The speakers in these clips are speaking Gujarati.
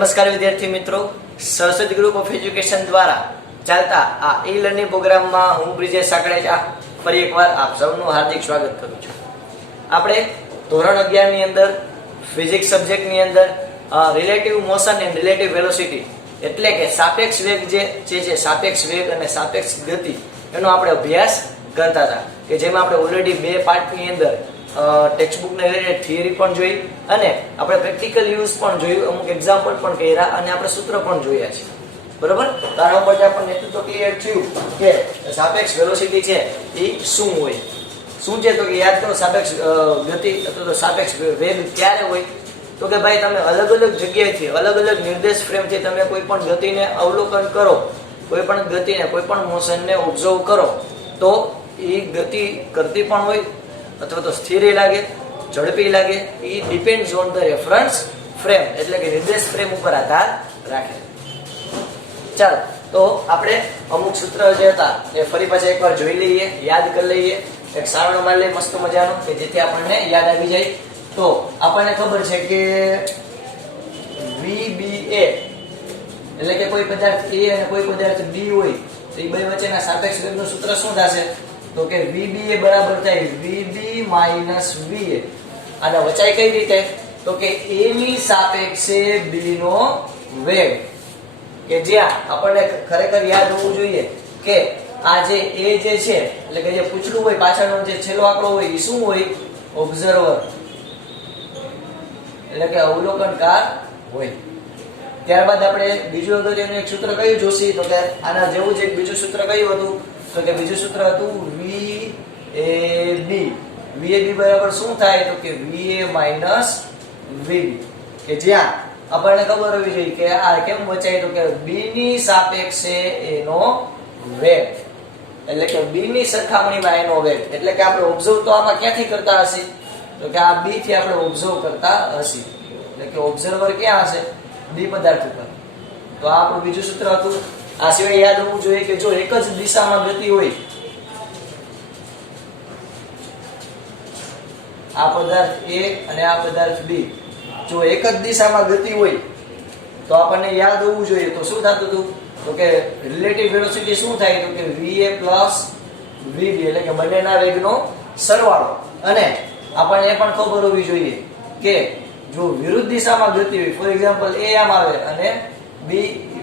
નમસ્કાર વિદ્યાર્થી મિત્રો, સરસ્વતી ગ્રુપ ઓફ એજ્યુકેશન દ્વારા ચાલતા આ ઈ લર્નિંગ પ્રોગ્રામમાં હું બ્રિજેશ સાકળેજા ફરી એકવાર આપ સૌનું હાર્દિક સ્વાગત કરું છું. આપણે ધોરણ 11 ની અંદર ફિઝિક્સ સબ્જેક્ટની અંદર relative motion and relative velocity એટલે કે સાપેક્ષ વેગ જે છે સાપેક્ષ વેગ અને સાપેક્ષ ગતિ એનો આપણે અભ્યાસ કરતા હતા કે જેમાં આપણે ઓલરેડી બે પાર્ટની અંદર ટેક્સ્ટબુક ને રિલેટેડ થિયરી પણ જોઈ અને આપણે પ્રેક્ટિકલ યુઝ પણ જોયું, અમુક એક્ઝામ્પલ પણ કર્યા અને આપણે સૂત્ર પણ જોયા છે. બરોબર? તો આના ઉપરથી આપણને એટલું તો ક્લિયર થયું કે સાપેક્ષ વેલોસિટી છે એ શું હોય. શું છે તો કે યાદ કરો, સાપેક્ષ ગતિ અથવા તો સાપેક્ષ વેગ ક્યારે હોય તો કે ભાઈ તમે અલગ અલગ જગ્યાએથી અલગ અલગ નિર્દેશ ફ્રેમથી તમે કોઈ પણ ગતિને અવલોકન કરો, કોઈ પણ ગતિને કોઈ પણ મોશનને ઓબ્ઝર્વ કરો તો એ ગતિ કરતી પણ હોય અથવા તો સ્થિર લાગે, ઝડપી લાગે, એ depends on the reference frame એટલે કે નિર્દેશ ફ્રેમ ઉપર આધાર રાખે. ચાલો તો આપણે અમુક સૂત્ર જે હતા એ ફરી પાછા એકવાર જોઈ લઈએ, યાદ કરી લઈએ, એક સારણો મારી લઈએ મસ્ત મજાનો કે જેથી આપણને યાદ આવી જાય. તો આપણને ખબર છે કે VBA એટલે કે કોઈ પદાર્થ A અને કોઈ પદાર્થ B હોય તો એ બે વચ્ચેના સાપેક્ષ વેગનું સૂત્ર શું થશે તો કે VBA બરાબર થાય VB માઇનસ VA. અને વચાય કઈ રીતે તો કે A ની સાપેક્ષે B નો વેગ, કે જ્યાં આપણને ખરેખર યાદ હોવું જોઈએ કે આ જે A જે છે એટલે કે જે પૂછડું હોય પાછળનો જે છેલ્લો આંકડો હોય એ શું હોય? ઓબ્ઝર્વર એટલે કે અવલોકનકાર હોય. ત્યારબાદ આપણે બીજું અગત્યનું એક સૂત્ર કયું જોશી તો કે આના જેવું જ એક બીજું સૂત્ર કયું હતું તો કે બીજું સૂત્ર હતું VAB. VAB બરાબર શું થાય તો કે VA માઇનસ VB, કે જ્યાં આપણને ખબર હોવી જોઈએ કે આ કેમ વચાય તો કે B ની સાપેક્ષે એનો વેગ એટલે કે B ની સરખામણીમાં એનો વેગ એટલે કે આપણે ઓબ્ઝર્વ તો આમાં ક્યાંથી કરતા હશે તો કે આ B થી આપણે ઓબ્ઝર્વ કરતા હશે એટલે કે ઓબ્ઝર્વર ક્યાં હશે? B પદાર્થ ઉપર. તો આ આપણું બીજું સૂત્ર હતું. આ સિવાય યાદ હોવું જોઈએ કે જો એક જ દિશામાં ગતિ હોય, આ પદાર્થ A અને આ પદાર્થ B, જો એક જ દિશામાં ગતિ હોય તો આપણને યાદ હોવું જોઈએ તો શું થતું હતું તો કે રિલેટિવ વેલોસિટી શું થાય તો કે VA પ્લસ VB એટલે કે બંનેના વેગનો સરવાળો. અને આપણને એ પણ ખબર હોવી જોઈએ કે જો વિરુદ્ધ દિશામાં ગતિ હોય, ફોર એક્ઝામ્પલ A આમ આવે અને B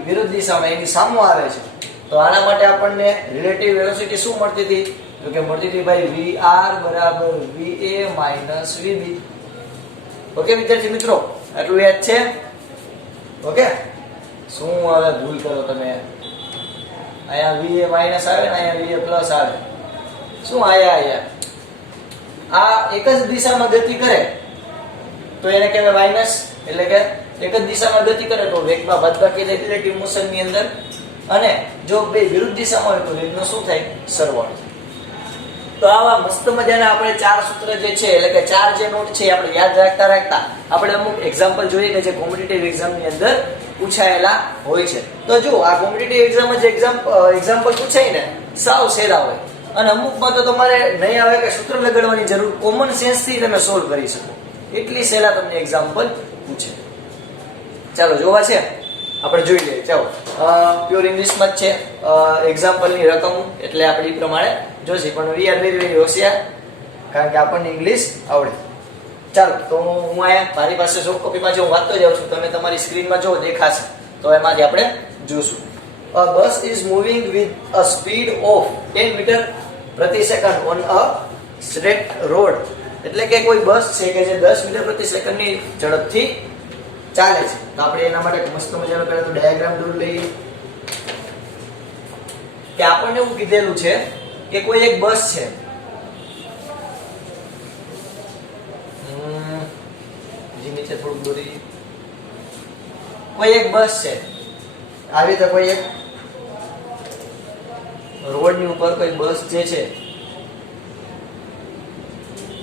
વિરુદ્ધ દિશામાં એની સામું આવે છે તો આના માટે આપણને રિલેટિવ વેલોસિટી શું મળતી હતી તો કે મળતી હતી ભાઈ VR બરાબર VA માઇનસ VB. ઓકે વિદ્યાર્થી મિત્રો, આટલું યાદ છે? ઓકે, શું હવે ભૂલ કરો તમે? અહીંયા VA માઇનસ આવે ને અહીંયા VA પ્લસ આવે. શું આયા આ એક જ દિશામાં ગતિ કરે તો એને કહેવાય માઇનસ, એટલે કે એક જ દિશામાં ગતિ કરે તો વેગમાં બાદબાકી થાય રિલેટિવ મોશન ની અંદર, અને જો બે વિરુદ્ધ દિશામાં હોય તો વેગનો શું થાય? સરવાળો. તો આવા મસ્ત મજાના આપણે ચાર સૂત્ર જે છે એટલે કે ચાર જે નોટ છે આપણે યાદ રાખતા રાખતા આપણે અમુક એક્ઝામ્પલ જોઈએ કે જે કોમ્પિટિટિવ એક્ઝામ ની અંદર પૂછાયેલા હોય છે. તો જો આ કોમ્પિટિટિવ એક્ઝામમાં જે એક્ઝામ્પલ પૂછાય ને સાવ સહેલા હોય અને અમુકમાં તો તમારે નહીં આવે કે સૂત્ર લગાડવાની જરૂર, કોમન સેન્સ થી તમે સોલ્વ કરી શકો એટલી સહેલા તમને એક્ઝામ્પલ પૂછે. ચાલો જોવા છે આપણે જોઈ લઈએ. ચાલો પ્યોર ઇંગ્લિશમાં જ છે એક્ઝામ્પલની રકમ એટલે આપણે એ પ્રમાણે જોશી, પણ વી આર વેરી વેરી હોશિયાર કારણ કે આપણને ઇંગ્લિશ આવડે. ચાલો તો હું અહીંયા મારી પાસે સોફ્ટ કોપીમાં જે હું વાંચતો જાઉં છું તમે તમારી સ્ક્રીનમાં જો દેખાશે તો એમાંથી આપણે જોશું. A bus is moving with a speed of 10 meter પ્રતિ second on a straight road એટલે કે કોઈ બસ છે કે જે 10 મીટર પ્રતિ સેકન્ડની ઝડપથી ચાલે છે. તો આપણે એના માટે મસ્ત મજાનો પહેલા તો ડાયાગ્રામ દોર લઈએ કે આપણને એવું કીધેલું છે કે કોઈ એક બસ છે, નીચે થોડુંક દોરી, કોઈ એક બસ છે આવી રીતે કોઈ એક રોડની ઉપર કોઈ બસ જે છે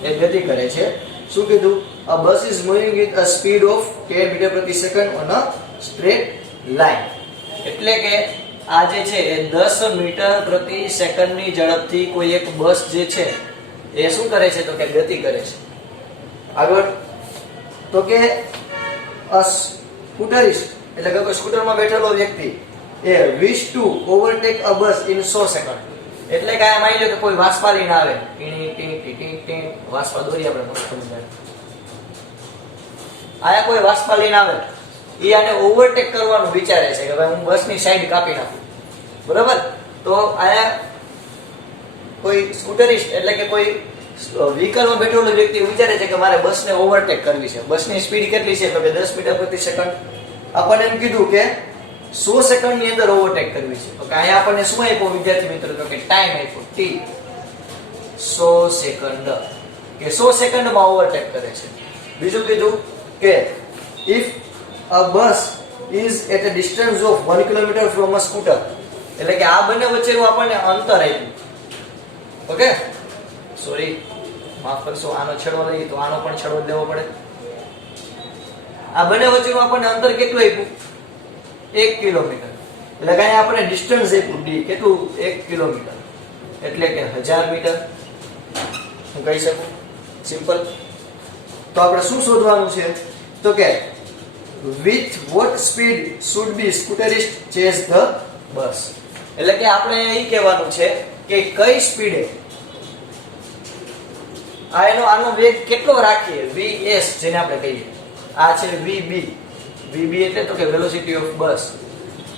એ ગતિ કરે છે. શું કીધું? A bus is moving with a speed of 10 meter પ્રતિ second on a straight line એટલે કે આ જે છે એ 10 મીટર પ્રતિ સેકન્ડની ઝડપથી કોઈ એક બસ જે છે એ શું કરે છે તો કે ગતિ કરે છે. આગળ તો કે a scooter is એટલે કે કોઈ સ્કૂટરમાં બેઠેલો વ્યક્તિ એ wish to overtake a bus in 100 second, એટલે કે આ માની લો કે કોઈ વાસ્પા લઈને આવે, ટીણી ટીણી ટીણી ટીણી વાસ્પા દોરી આપણે મસ્ત સમજાય, આયા કોઈ વાસ્પા લઈને આવે, એ આને ઓવરટેક કરવાનું વિચારે છે કે ભાઈ હું બસની સાઈડ કાપી નાખું, બરાબર. તો આયા કોઈ સ્કૂટરિસ્ટ એટલે કે કોઈ વ્હીકલમાં બેઠેલો વ્યક્તિ વિચારે છે કે મારે બસને ઓવરટેક કરવી છે. બસની સ્પીડ કેટલી છે તો કે 10 મીટર પ્રતિ સેકન્ડ. આપણને એમ કીધું કે 100 સેકન્ડની અંદર ઓવરટેક કરવી છે. તો કે અહીંયા આપણને શું આપ્યો વિદ્યાર્થી મિત્રો, તો કે ટાઈમ આપ્યો t 100 સેકન્ડ, કે 100 સેકન્ડમાં ઓવરટેક કરે છે. બીજું કીધું કે if a bus is at a distance of 1 kilometer from a scooter, એટલે કે આ બંને વચ્ચેનું આપણને અંતર આપ્યું. ઓકે, સોરી માફ કરશો, આનો છેડો લઈએ તો આનો પણ છેડો લેવો પડે. આ બંને વચ્ચેનું આપણને અંતર કેટલું આપ્યું? 1 કિલોમીટર. એટલે કે અહીંયા આપણે ડિસ્ટન્સ આપ્યું d, કેટલું? 1 કિલોમીટર, એટલે કે 1000 મીટર હું કહી શકું, સિમ્પલ. તો આપણે શું શોધવાનું છે, તો કે with what speed should be scooterist chase the bus, એટલે કે આપણે એ કહેવાનું છે કે કઈ સ્પીડે આનો વેગ કેટલો રાખીએ, vs જેને આપણે કહીએ. આ છે vb, vb એટલે તો કે વેલોસિટી ઓફ બસ.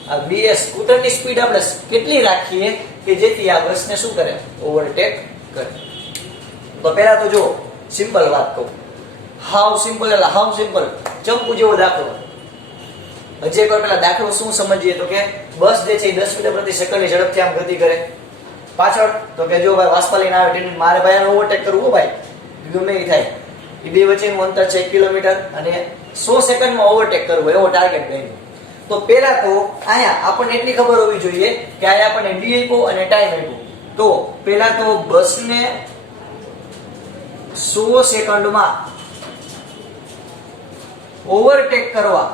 આ vs સ્કૂટરની સ્પીડ આપણે કેટલી રાખીએ કે જેથી આ બસને શું કરે, ઓવરટેક કરે. તો પહેલા તો જો સિમ્પલ વાત કહું, હાવ સિમ્પલ એટલે હાવ સિમ્પલ, ચંપુ જેવો દાખલો. હજી એકવાર પેલા દાખલો શું સમજીએ, તો કે બસ જે છે એ 10 મીટર પ્રતિ સેકન્ડની ઝડપથી આમ ગતિ કરે પાછળ. તો કે જો ભાઈ વાસ્પા લઈને આવે, મારે ભાઈ આને ઓવરટેક કરવું ભાઈ, ગમે એ થાય. એ બે વચ્ચેનું અંતર છે 1 કિલોમીટર અને 100 સેકન્ડમાં ઓવરટેક કરવો, એવો ટાર્ગેટ લઈને. તો પહેલા તો અહીંયા આપણને એટલી ખબર હોવી જોઈએ કે અહીંયા આપણને ડી આપ્યો અને ટાઈમ આપ્યો. તો પહેલા તો બસને 100 સેકન્ડમાં ઓવરટેક કરવા,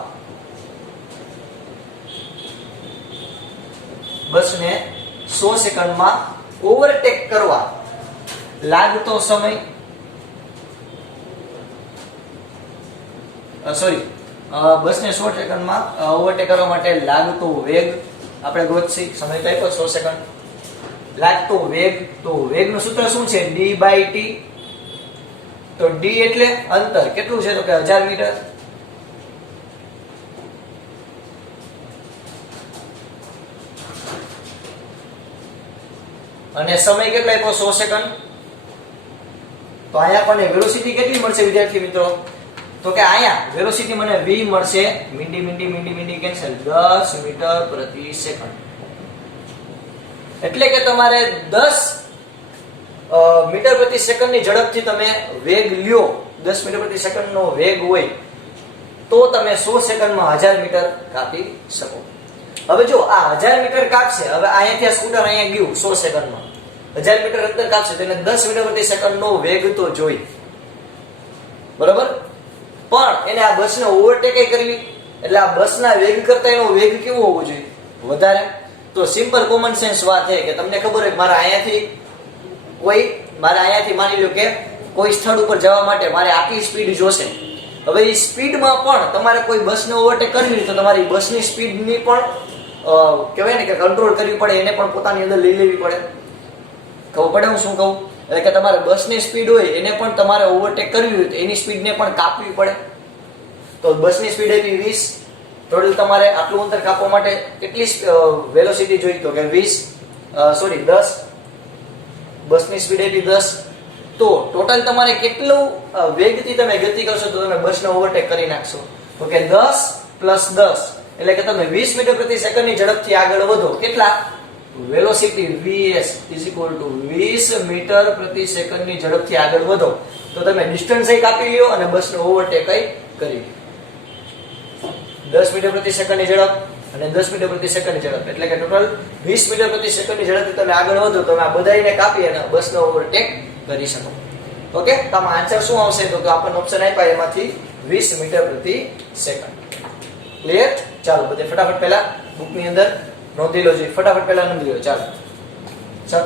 બસને 100 સેકન્ડમાં ઓવરટેક કરવા લાગતો સમય, બસને 100 સેકન્ડમાં ઓવરટેક કરવા માટે લાગતો વેગ આપણે ગોતશી. સમય તો આપ્યો 100 સેકન્ડ. લાગતો વેગ, તો વેગનું સૂત્ર શું છે, d/t. તો d એટલે અંતર કેટલું છે, તો કે 1000 મીટર. અને સમય કેટલો આપ્યો, 100 સેકન્ડ. તો અહીંયા આપણને વેલોસિટી કેટલી મળશે વિદ્યાર્થી મિત્રો, તો કે અહીંયા વેલોસિટી મને v મળશે, મીંડી કેન્સલ, 10 મીટર પ્રતિ સેકન્ડ. એટલે કે તમારે 10 મીટર પ્રતિ સેકન્ડની ઝડપથી તમે વેગ લ્યો, 10 મીટર પ્રતિ સેકન્ડનો વેગ હોય તો તમે 100 સેકન્ડમાં 1000 મીટર કાપી શકો. હવે જો આ 1000 મીટર કાપશે, હવે અહીંયાથી આ સ્કૂટર અહીંયા ગયું 100 સેકન્ડમાં 1000 મીટર અંતર કાપશે, તો એને 10 મીટર પ્રતિ સેકન્ડનો વેગ તો જોઈ, બરાબર. પણ એને આ બસને ઓવરટેક કરવી, એટલે આ બસના વેગ કરતા એનો વેગ કેવો હોવો જોઈએ, વધારે. તો સિમ્પલ કોમન સેન્સ વાત છે કે તમને ખબર હોય મારે અહીંયાથી માની લો કે કોઈ સ્થળ ઉપર જવા માટે મારે આટલી સ્પીડ જોશે. હવે એ સ્પીડમાં પણ તમારે કોઈ બસને ઓવરટેક કરવી તો તમારી બસની સ્પીડની પણ કહેવાય ને કે કંટ્રોલ કરવી પડે, એને પણ પોતાની અંદર લઈ લેવી પડે. ખબર પડે હું શું કહું? એટલે કે તમારે બસની સ્પીડ હોય એને પણ તમારે ઓવરટેક કરવી હોય તો એની સ્પીડને પણ કાપવી પડે. તો બસની સ્પીડ આપી 20, ટોટલ તમારે આટલું અંતર કાપવા માટે કેટલી વેલોસિટી જોઈ, તો કે 10. બસની સ્પીડ આપી 10, તો ટોટલ તમારે કેટલું વેગથી તમે ગતિ કરશો તો તમે બસને ઓવરટેક કરી નાખશો, તો કે 10 + 10, એટલે કે તમે 20 મીટર પ્રતિ સેકન્ડની ઝડપથી આગળ વધો. કેટલા? વેલોસિટી vs = 20 મીટર પ્રતિ સેકન્ડની ઝડપથી આગળ વધો તો તમે ડિસ્ટન્સ કાપી લ્યો અને બસને ઓવરટેક કરી. 10 મીટર પ્રતિ સેકન્ડની ઝડપ અને 10 મીટર પ્રતિ સેકન્ડની ઝડપ, એટલે કે ટોટલ 20 મીટર પ્રતિ સેકન્ડની ઝડપથી તમે આગળ વધો તો તમે આ બધાને કાપી અને બસને ઓવરટેક કરી શકો. ઓકે, તો આમાં આન્સર શું આવશે, તો આપણને ઓપ્શન આપ્યા એમાંથી 20 મીટર પ્રતિ સેકન્ડ. ક્લિયર? ચાલો બધે ફટાફટ પહેલા બુકની અંદર નોંધી લો જોઈએ, ફટાફટ પહેલા નોંધી લો. ચાલો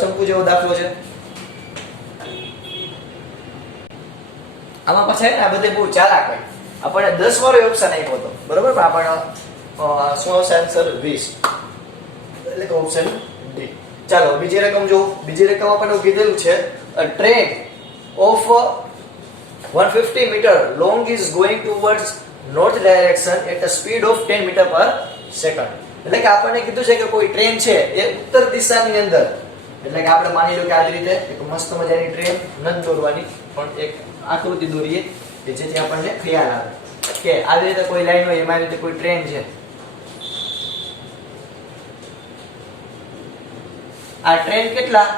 ચંપુ જેવો દાખલો છે. આમાં પાછા આ બધે બહુ ચાલાક હોય, આપણને 10 વાળો ઓપ્શન આપ્યો હતો, બરોબર, પણ આપણને શું આવશે આન્સર 20, એટલે કે ઓપ્શન ડી. ચાલો બીજી રકમ જો. બીજી રકમ આપણને કીધેલું છે a train of 150 meter long is going towards north direction at a speed of 10 meter per second. એટલે કે આપણને કીધું છે કે કોઈ ટ્રેન છે એ ઉત્તર દિશાની અંદર, એટલે કે આપણે માની લો કે આ રીતે એક મસ્ત મજાની ટ્રેન નથી દોરવાની, પણ એક આકૃતિ દોરીએ કે જેથી આપણને ખ્યાલ આવે કે આવી રીતે કોઈ લાઈન હોય, એમાં રીતે કોઈ ટ્રેન છે. આ ટ્રેન કેટલા,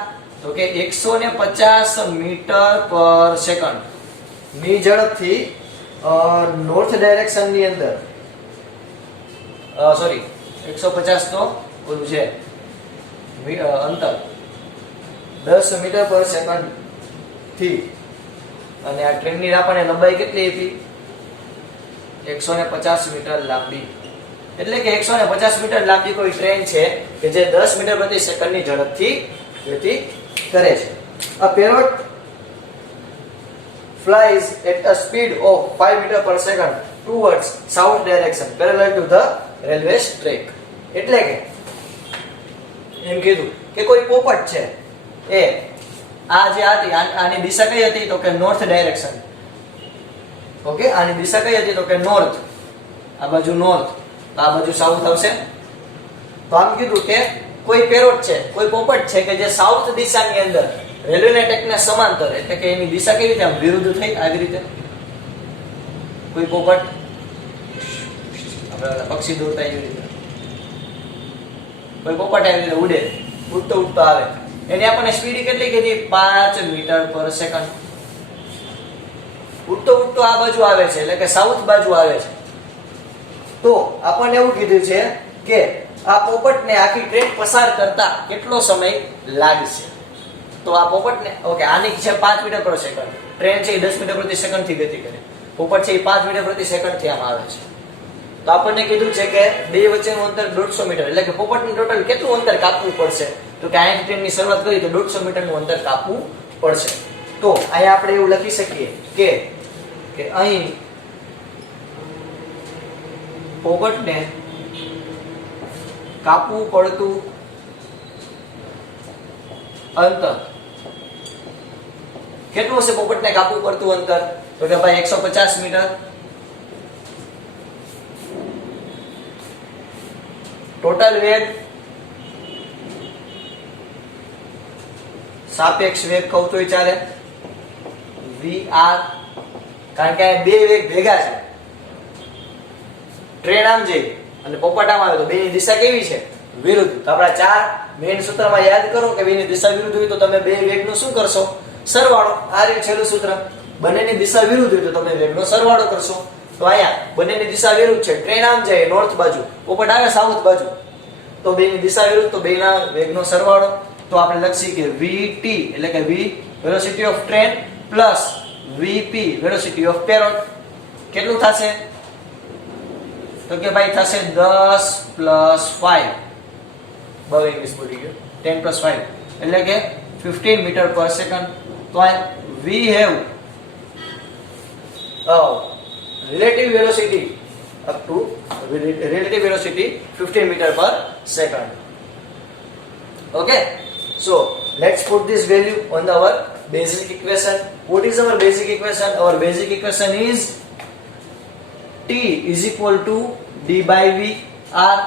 તો કે 150 મીટર પર સેકન્ડ ની ઝડપથી નોર્થ ડાયરેક્શન ની અંદર, સોરી 150 તો ઓલું છે અંતર 10 મીટર પર સેકન્ડ થી, અને આ ટ્રેનની આપણને લંબાઈ કેટલી આપી, 150 મીટર લાંબી. એટલે કે 150 મીટર લાંબી કોઈ ટ્રેન છે કે જે 10 મીટર પ્રતિ સેકન્ડની ઝડપથી ગતિ કરે છે. A parrot flies at a speed of 5 meter per second towards south direction parallel to the railway track. એટલે કે એમ કીધું કે કોઈ પોપટ છે એ આ જે હતી આની દિશા કઈ હતી, તો કે નોર્થ ડાયરેક્શન. ઓકે, આની દિશા કઈ હતી, તો કે નોર્થ. આ બાજુ નોર્થ, આ બાજુ સાઉથ આવશે. તો આમ કીધું કે કોઈ પેરોટ છે, કોઈ પોપટ છે કે જે સાઉથ દિશાની અંદર રેલવે ટ્રેકને સમાંતર, એટલે કે એની દિશા કેવી રીતે આમ વિરુદ્ધ થઈ, આવી રીતે કોઈ પોપટ આપણે પક્ષી દોરતા એવી રીતે કોઈ પોપટ આવી રીતે ઉડે, ઉડતો ઉડતો આવે, એની આપણને સ્પીડ કેટલી કીધી, 5 મીટર પર સેકન્ડ. ઉડતો ઉડતો આ બાજુ આવે છે, એટલે કે સાઉથ બાજુ આવે છે. તો આપણને એવું કીધું છે કે આ પોપટને આખી ટ્રેન પસાર કરતા કેટલો સમય લાગશે. તો આ પોપટને, ઓકે, આની છે 5 મીટર પર સેકન્ડ, ટ્રેન છે એ 10 મીટર પ્રતિ સેકન્ડ થી ગતિ કરે, પોપટ છે એ 5 મીટર પ્રતિ સેકન્ડ થી આમ આવે છે. તો આપણને કીધું છે કે બે વચ્ચેનું અંતર 150 મીટર, એટલે કે પોપટનું ટોટલ કેટલું અંતર કાપવું પડશે, તો કે અહીંથી ટ્રેનની શરૂઆત કરી તો 150 મીટરનું અંતર કાપવું પડશે. તો અહીંયા આપણે એવું લખી શકીએ કે અહીં પોપટને કાપવું પડતું અંતર કેટલું હશે, પોપટને કાપવું પડતું અંતર, તો કે ભાઈ 150 મીટર. ટોટલ વેગ સાપેક્ષ વેગ કહું તોય ચાલે, vr, કારણ કે આ બે વેગ ભેગા છે. ટ્રેન આમ જઈ અને પોપટ આમ આવે તો બેની દિશા કેવી છે, વિરુદ્ધ. તો આપણા 4 મેઈન સૂત્રમાં યાદ કરો કે બેની દિશા વિરુદ્ધ હોય તો તમે બે વેગનો શું કરશો, સરવાળો. આ રહ્યું છેલ્લું સૂત્ર. બંનેની દિશા વિરુદ્ધ હોય તો તમે વેગનો સરવાળો કરશો. તો અહીંયા બંનેની દિશા વિરુદ્ધ છે, ટ્રેન આમ જાય નોર્થ બાજુ, પોપટ આવે સાઉથ બાજુ, તો બેની દિશા વિરુદ્ધ, તો બેના વેગનો સરવાળો. તો આપણે લખીએ કે vt એટલે કે v velocity of train plus vp velocity of parrot કેટલું થશે, તો કે ભાઈ થશે 10 પ્લસ 5, બહુ ઇંગ્લિશ બોલી ગયો, 10 પ્લસ 5 એટલે કે 15 મીટર પર સેકન્ડ. તો we have relative velocity up to relative velocity 15 meter per second. Okay, so let's put this value on our basic equation. What is our basic equation? Our basic equation is t is equal to d by v r.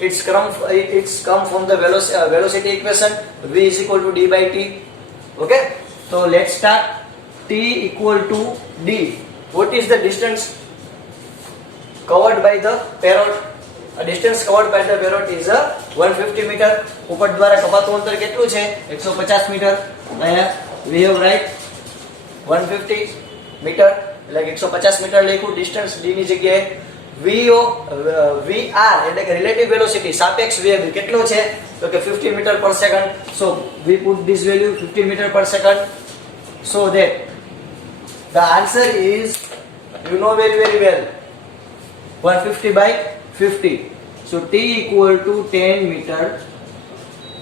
It's come from the velocity equation. V is equal to d by t. Okay, so let's start. T equal to d. What is the distance covered by the parrot? A distance covered by the parrot is a 150 meter. પોપટ દ્વારા કપાતું અંતર કેટલું છે, 150 મીટર. અહીંયા we have write 150 મીટર, એટલે કે 150 મીટર લખ્યું. ડિસ્ટન્સ d ની જગ્યાએ vr એટલે કે રિલેટિવ વેલોસિટી, સાપેક્ષ વેગ કેટલો છે, તો કે 50 મીટર પર second. So we put this value 50 meter per second, so that the answer is, you know very well, 150 by 50. So t equal to 10 meter.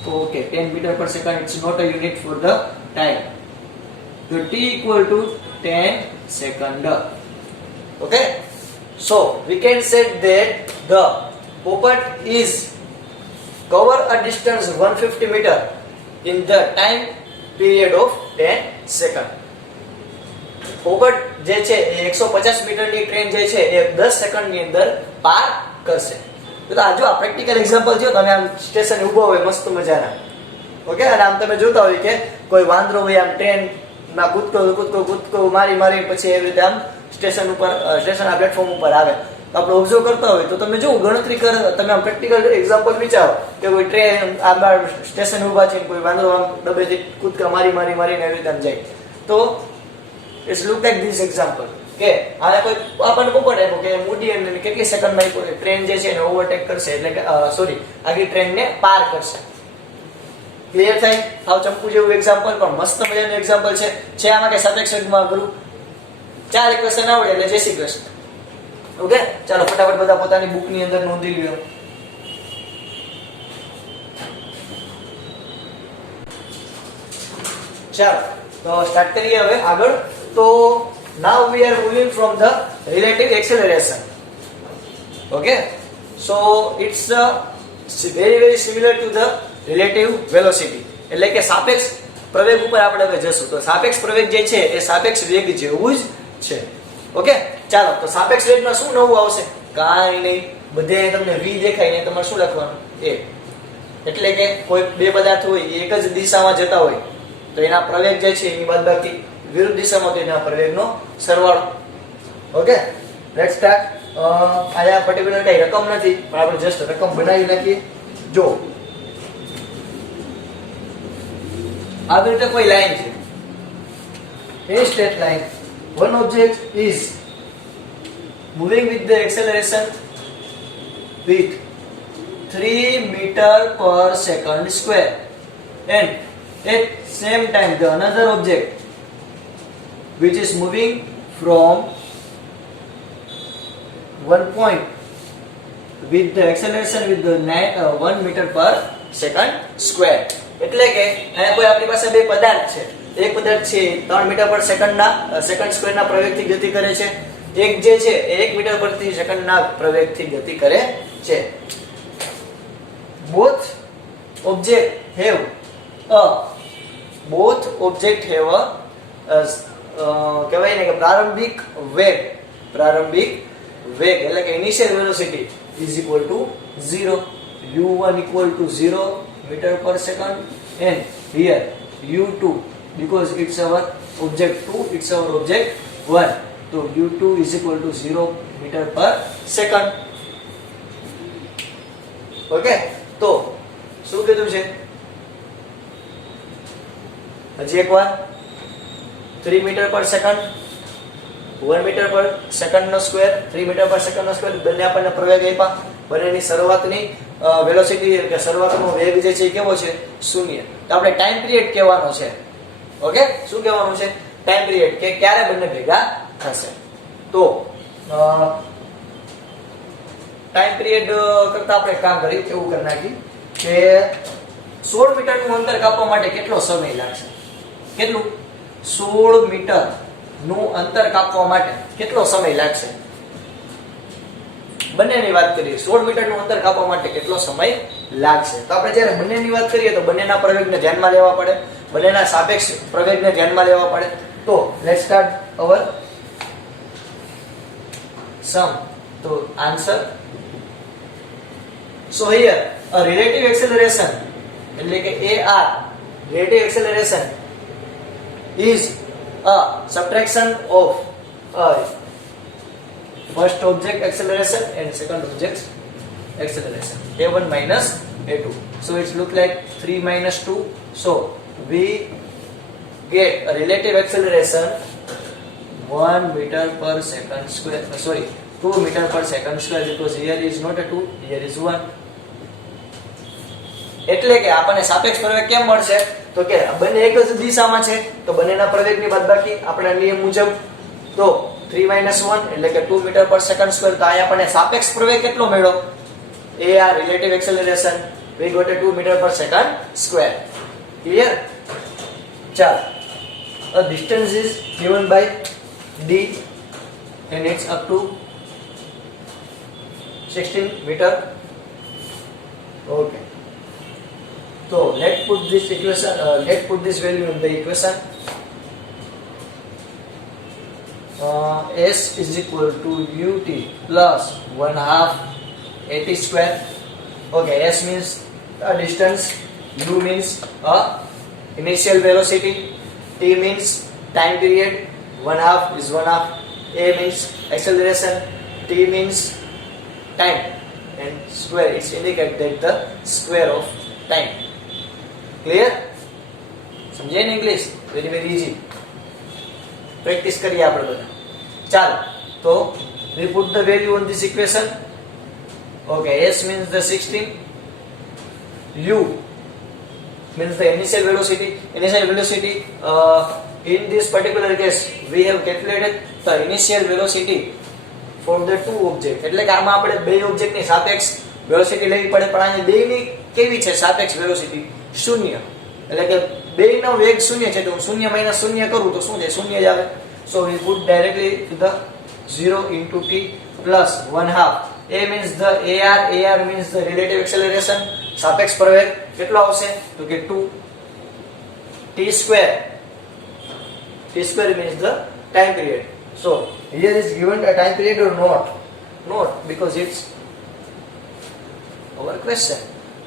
Okay, 10 meter per second, it's not a unit for the time. So t equal to 10 second. Okay, so we can say that the Poppet is cover a distance 150 meter in the time period of 10 second. પોપટ જે છે એ 150 મીટરની ટ્રેન જે છે એ 10 સેકન્ડની અંદર પાર કરશે. તો આ જો આ પ્રેક્ટિકલ એક્ઝામ્પલ જો તમે આમ સ્ટેશન ઊભો હોય મસ્ત મજાના, ઓકે, અને આમ તમે જોતા હોય કે કોઈ વાંદરો હોય આમ ટ્રેનમાં કૂદકો મારી પછી એવી રીતે આમ સ્ટેશનના પ્લેટફોર્મ ઉપર આવે. તો આપણે ઓબ્ઝર્વ કરતા હોય તો તમે જો ગણતરી કરો, તમે આમ પ્રેક્ટિકલ એક્ઝામ્પલ વિચારો કે કોઈ ટ્રેન આ સ્ટેશન ઊભા છે, કોઈ વાંદરો આમ ડબેથી કૂદકા મારીને એવી રીતે આમ જાય. તો it's look like this example કે આને કોઈ આપણને પોપટ આપ્યો કે મૂડી અને કેટલી સેકન્ડમાં ટ્રેન જે છે એને ઓવરટેક કરશે, એટલે કે સોરી આગલી ટ્રેનને પાર કરશે. ક્લિયર થાય? આવ ચંપુ જેવું એક્ઝામ્પલ પણ મસ્ત મજાનું એક્ઝામ્પલ છે આમાં કે સાપેક્ષ વેગમાં કરું 4 ઇક્વેશન આવડે એટલે જય શ્રી કૃષ્ણ. ઓકે, ચાલો ફટાફટ બધા પોતાની બુકની અંદર નોંધી લ્યો. ચાલો તો સ્ટાર્ટ કરીએ હવે આગળ. તો now we are moving from the relative acceleration. Okay, so it's very similar to the relative velocity. એટલે કે સાપેક્ષ પ્રવેગ ઉપર આપણે હવે જશું. તો સાપેક્ષ પ્રવેગ જે છે એ સાપેક્ષ વેગ જેવું જ છે. ઓકે, ચાલો તો સાપેક્ષ વેગમાં શું નવું આવશે? કાંઈ નહીં, બધે તમને v દેખાય ને તમારે શું લખવાનું? a. એટલે કે કોઈ બે પદાર્થ હોય એક જ દિશામાં જતા હોય તો એના પ્રવેગ જે છે એની બાદબાકી વિરુદ્ધ દિશામાં તો એના પ્રવેગનો સરવાળો. Okay, let's start. આયા પર્ટિક્યુલર કઈ રકમ નથી પણ આપણે જસ્ટ રકમ બનાવી નાખીએ. જો આવી રીતે કોઈ લાઈન છે, a straight line, one object is moving with the acceleration with 3 meter per second square, and at same time the another object which is moving from one point with the acceleration with the 1 meter per second square. એટલે કે અહીંયા કોઈ આપણી પાસે બે પદાર્થ છે. એક પદાર્થ છે 3 મીટર પર સેકન્ડ સ્ક્વેરના પ્રવેગથી ગતિ કરે છે, એક જે છે એ 1 મીટર પ્રતિ સેકન્ડના પ્રવેગથી ગતિ કરે છે. both object have a કહેવાય ને કે પ્રારંભિક વેગ એટલે કે initial velocity is equal to 0, u1 equal to 0 meter per second, and here u2 because it's our object 2, it's our object 1, so u2 is equal to 0 meter per second. Okay, તો શું કીધું છે હજી એકવાર? 3 મીટર પર સેકન્ડ, 1 મીટર પર સેકન્ડનો સ્ક્વેર, 3 મીટર પર સેકન્ડનો સ્ક્વેર, બંને આપણને પ્રવેગ આપ્યા. બંનેની શરૂઆતની વેલોસિટી એટલે શરૂઆતનો વેગ જે છે એ કેવો છે? 0. તો આપણે ટાઈમ પિરિયડ કહેવાનો છે. ઓકે, શું કહેવાનું છે? ટાઈમ પિરિયડ કે ક્યારે બંને ભેગા થશે. તો ટાઈમ પિરિયડ કરતા આપણે કામ કરી એવું કરી નાખી કે 16 મીટરનું અંતર કાપવા માટે કેટલો સમય લાગશે? કેટલું? 16 મીટરનું અંતર કાપવા માટે કેટલો સમય લાગશે? બંનેની વાત કરીએ, 16 મીટરનું અંતર કાપવા માટે કેટલો સમય લાગશે? તો આપણે જ્યારે બંનેની વાત કરીએ તો બંનેના પ્રવેગને ધ્યાનમાં લેવા પડે, બંનેના સાપેક્ષ પ્રવેગને ધ્યાનમાં લેવા પડે. તો લેટ્સ સ્ટાર્ટ અવર સમ. તો answer, so here a relative acceleration એટલે કે AR, relative acceleration is a subtraction of first object acceleration and second object acceleration, a1 minus a2. So it's look like 3 minus 2. So we get a relative acceleration 1 meter per second square, 2 meter per second square, because here is not a 2, here is 1. એટલે કે આપણને સાપેક્ષ પ્રવેગ કેમ મળશે? તો કે બંને એક જ દિશામાં છે તો બંનેના પ્રવેગની બાદબાકી આપણા નિયમ મુજબ. તો 3 minus 1 એટલે કે 2 meter per second square. તો અહીંયા આપણને સાપેક્ષ પ્રવેગ કેટલો મળ્યો? AR, relative acceleration, we got a 2 meter per second square. Clear? ચાલો, a distance is given by d and it's up to 16 meter. Okay. So let's put this equation. Let's put this value in the equation. S is equal to ut plus 1/2 at square. Okay, S means a distance, u means a initial velocity, t means time period, 1/2 is 1/2, a means acceleration, t means time, and square it indicates that the square of time. Clear? સમજાય ને English? Very very easy. Practice કરીએ આપણે બધા. ચાલો, તો we put the value on this equation. Okay, S means the 16, u means the initial velocity. Initial velocity, in this particular case we have calculated the initial velocity for the two object. એટલે કે આમાં આપણે બે ઓબ્જેક્ટ ની સાપેક્ષ વેલોસિટી લેવી પડે, પણ આ બેની કેવી છે સાપેક્ષ વેલોસિટી? શૂન્ય. એટલે કે બેનો વેગ શૂન્ય છે, તો હું શૂન્ય માઈનસ શૂન્ય કરું તો શું છે? શૂન્ય જ આવે. So we put directly to the 0 into t plus 1/2. A means the AR means the relative acceleration, સાપેક્ષ પ્રવેગ કેટલો આવશે? તો કે 2 t square. T square means the time period. So here is given a time period or not? Not, because it's our question.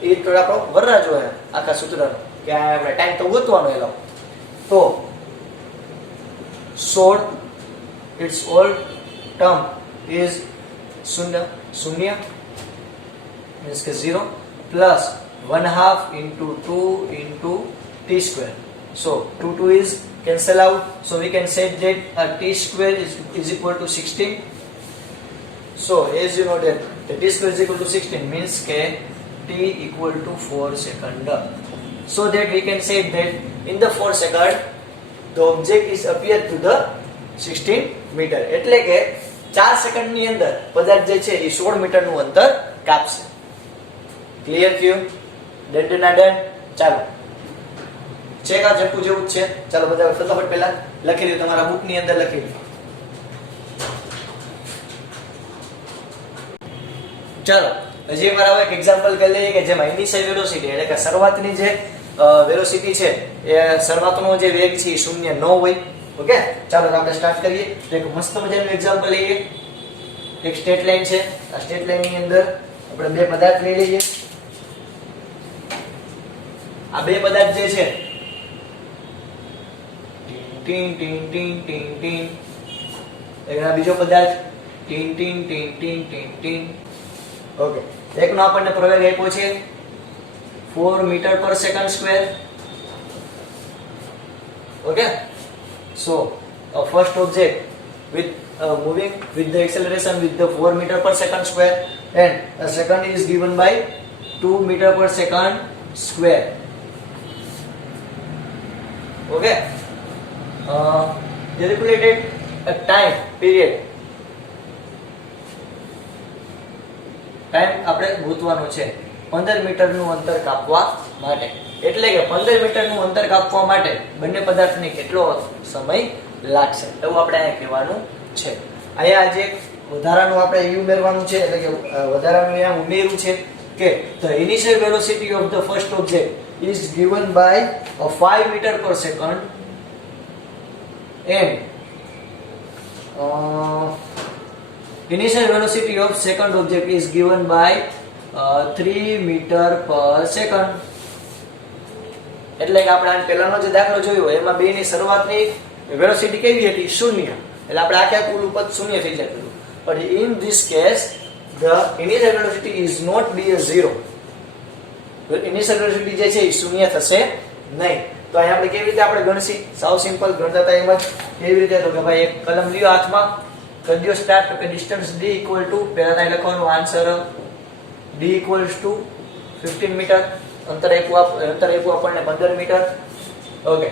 એ થોડા આપણો વરરા જોઈએ આખા સૂત્રનો કે આપણે ટાઈમ તો ગોતવાનો એલો. તો short, its all term is शून्य means के 0 plus 1/2 into 2 into t square. So 2 is cancel out, so we can say that t square is equal to 16. So as you know that the t square is equal to 16 means ke t equal to 4 second. So that we can say that in the 4 second the object is appear to the 16 meter. એટલે કે 4 સેકન્ડ ની અંદર પદાર્થ જે છે એ 16 મીટર નું અંતર કાપશે. ક્લિયર થયું? ડન. ચાલો, ચેક આ જપુ જેવું જ છે. ચાલો બધા ફટાફટ પહેલા લખી લ્યો, તમારા બુક ની અંદર લખી લ્યો. ચાલો, હજી એક વાર એક એક્ઝામ્પલ કરી લઈએ કે જેમાં ઇનિશિયલ વેલોસિટી એટલે કે શરૂઆતની જે વેલોસિટી છે એ શરૂઆતનો જે વેગ છે એ શૂન્ય ન હોય. ઓકે, ચાલો આપણે સ્ટાર્ટ કરીએ. એક મસ્ત મજાનું એક્ઝામ્પલ લઈએ. એક સ્ટ્રેટ લાઈન છે, આ સ્ટ્રેટ લાઈન ની અંદર આપણે બે પદાર્થ લઈ લઈએ. આ બે પદાર્થ જે છે tin tin tin tin tin, એકનો બીજો પદાર્થ tin tin tin tin tin tin. Okay, એકનો આપણને પ્રવેગ આપ્યો છે 4 મીટર પર second square. Okay, so first object with moving with the acceleration with the 4 meter per second square, and the second is given by 2 meter per second square. Okay, calculated a time period. Time આપણે ગોતવાનો છે 15 મીટર નું અંતર કાપવા માટે. એટલે કે 15 મીટર નું અંતર કાપવા માટે બંને પદાર્થને કેટલો સમય લાગશે એવું આપણે અહીંયા કહેવાનું છે. અહીંયા આજે વધારાનું આપણે એ ઉમેરવાનું છે, એટલે કે વધારાનું અહીંયા ઉમેર્યું છે કે the initial velocity of the first object is given by 5 meter per second and initial velocity of second object is given by 3 meter per second. એટલે કે આપણે આ પહેલાનો જે દાખલો જોયો એમાં બે ની શરૂઆતની વેલોસિટી કેવી હતી? શૂન્ય. એટલે આપણે આખા કુલ પદ શૂન્ય થઈ જતું હતું. But in this case the initial velocity is not be a 0. initial velocity જે છે એ શૂન્ય થશે નહીં. તો અહીં આપણે કેવી રીતે આપણે ગણશી? સાવ સિમ્પલ ગણતા હતા એમ જ. કેવી રીતે? તો કે ભાઈ એક કલમ લ્યો હાથમાં, કરી દો સ્ટાર્ટ. તો કે ડિસ્ટન્સ d ઇક્વલ ટુ પહેલા ત્યાં લખવાનું answer d equals to 15 metre. અંતર આપ્યું આપણને 15 મીટર. ઓકે,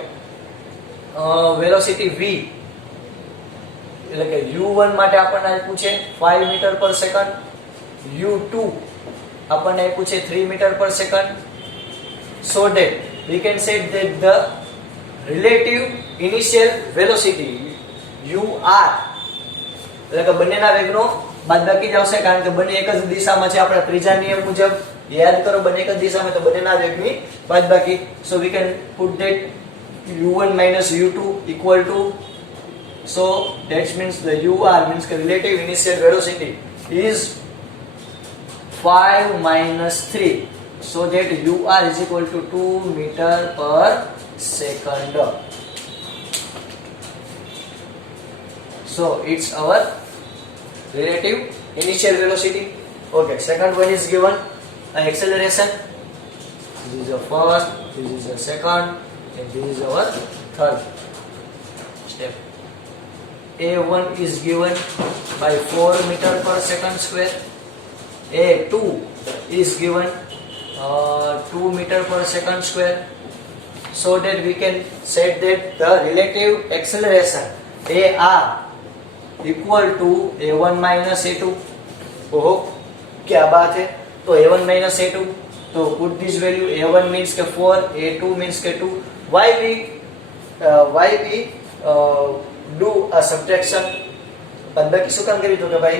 વેલોસિટી v એટલે કે u1 માટે આપણને આપ્યું છે 5 મીટર પર સેકન્ડ, u2 આપણને આપ્યું છે 3 મીટર પર second. so that we can say that the relative initial velocity ur એટલે કે બંનેના વેગનો બાદબાકી જ આવશે કારણ કે બંને એક જ દિશામાં છે. આપણા ત્રીજા નિયમ મુજબ યાદ કરો, બંને એક જ દિશામાં તો બંનેના વેગની બાદબાકી. So we can put that u1 minus u2 equal to, so that means the ur means the relative initial velocity is 5 minus 3, so that ur is equal to 2 meter per second. So it's our relative initial velocity. Okay, second one is given acceleration. This is the first, this is the second, and this is our third step. A1 is given by 4 meter per second square. A2 is given 2 meter per second square. So that we can set that the relative acceleration AR equal to A1 minus A2. ओहो क्या बात है. तो A1 minus A2, तो put this value. A1 means के 4, A2 means के 2. Why we do a subtraction? बादबाकी શું કામ કરી? તો કે ભાઈ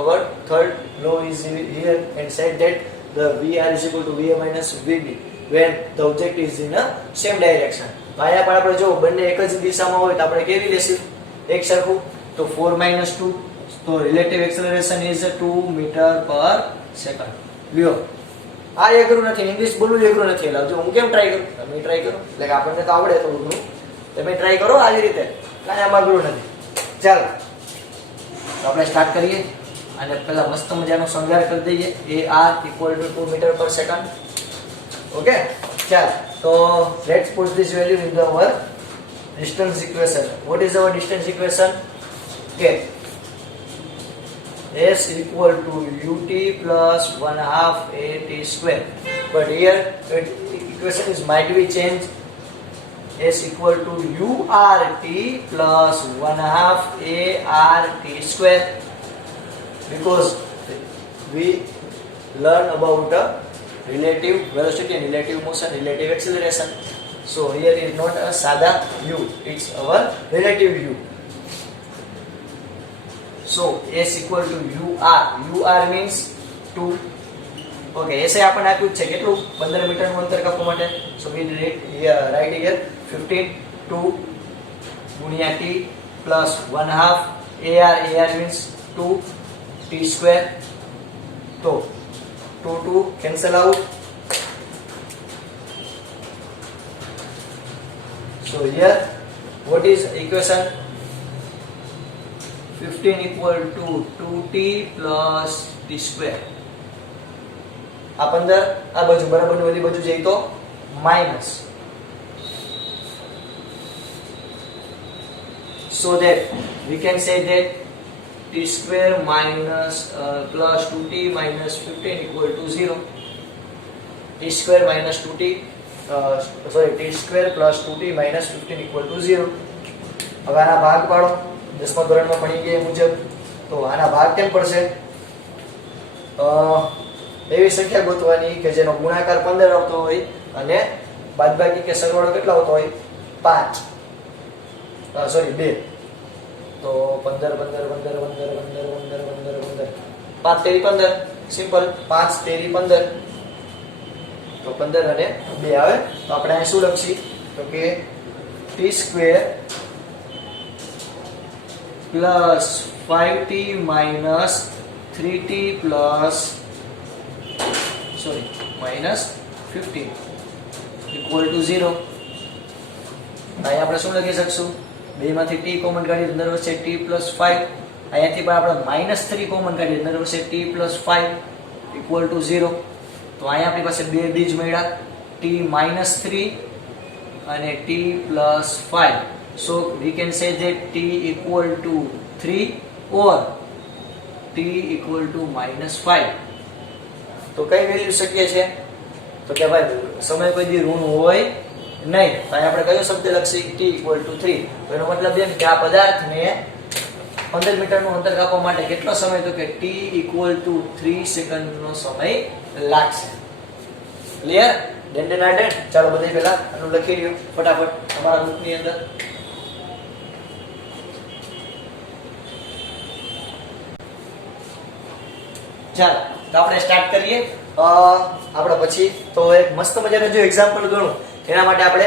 our third law is here and said that the VR is equal to VA minus VB when the object is in a same direction. તો અહીંયા પણ આપણે જો બંને એક જ દિશામાં હોય તો આપણે કેવી લેશું? એક સરખું. તો 4 minus 2, તો relative acceleration is 2 meter per second. લ્યો, આ એગ્રું નથી, ઇંગ્લિશ બોલવું એગ્રું નથી. એટલે જો હું કેમ ટ્રાય કરું? તમે ટ્રાય કરો, એટલે કે આપણને તો આવડે થોડું, તમે ટ્રાય કરો આવી રીતે, કાંઈ આમાં અઘરું નથી. ચાલો તો આપણે સ્ટાર્ટ કરીએ અને પહેલા મસ્ત મજાનો શણગાર કરી દઈએ. AR equal to 2 meter per second. Okay, ચાલો તો let's put this value in our distance equation. What is our distance equation? Okay, S equal to ut plus 1/2 at square. But here equation is might be changed. S equal to urt plus 1/2 art square, because we learn about the relative velocity and relative motion, relative acceleration. So here is not a sada u, it's our relative u. So S equal to ur means 2. Okay, એસે આપણને આપ્યું છે કેટલું? 15 મીટરનું અંતર કાપવા માટે. So we write here 15 2 ગુણ્યા t plus 1/2 ar means 2 t square. તો 2 cancel out. So here what is equation? 15 equal to 2t plus t square. આ 15 આ બાજુ બરાબરનું ઓલી બાજુ જઈ તો minus. So that we can say that t square minus plus 2t minus 15 equal to 0. T square minus 2t t square plus 2t minus 15 equal to 0. હવે આના ભાગ પાડો. 10મા ધોરણમાં ભણી ગયા મુજબ. તો આના ભાગ કેમ પડશે? એવી સંખ્યા ગોતવાની કે જેનો ગુણાકાર 15 આવતો હોય અને બાદબાકી કે સરવાળો કેટલો આવતો હોય? 5. સોરી 2. તો 15 15 15 15 15 15 15 15 5 તેરી 15. સિમ્પલ. 5 તેરી 15. તો 15 અને 2 આવે. તો આપણે અહીં શું લખશી? તો કે t square plus 5t minus 3t plus minus 15 equal to 0. અહીં આપણે શું લખી શકશું? બેમાંથી t કોમન કાઢીએ અંદર વધશે t plus 5. અહીંયાથી પણ આપણે -3 કોમન કાઢીએ અંદર વધશે t plus 5 equal to 0. તો અહીંયા આપણી પાસે બે બીજ મળ્યા, t minus 3 અને t plus 5. So we can say that t equal to 3 or t equal to -5. તો કઈ વેલ્યુ શક્ય છે? તો કે ભાઈ સમય કોઈ દી ઋણ હોય નહીં. તો આપણે કયો શબ્દ લખશી? t equal to 3. તો એનો મતલબ એમ કે આ પદાર્થને 15 મીટરનું અંતર કાપવા માટે કેટલો સમય? તો કે t equal to 3 સેકન્ડનો સમય લાગશે. ક્લિયર? ડેન્ડેનાડેન. ચાલો બધી પહેલા આનું લખી લ્યો ફટાફટ તમારા બુકની અંદર. ચાલો તો આપણે સ્ટાર્ટ કરીએ. આપણે પછી તો એક મસ્ત મજાનું જો એક્ઝામ્પલ ગણું એના માટે આપણે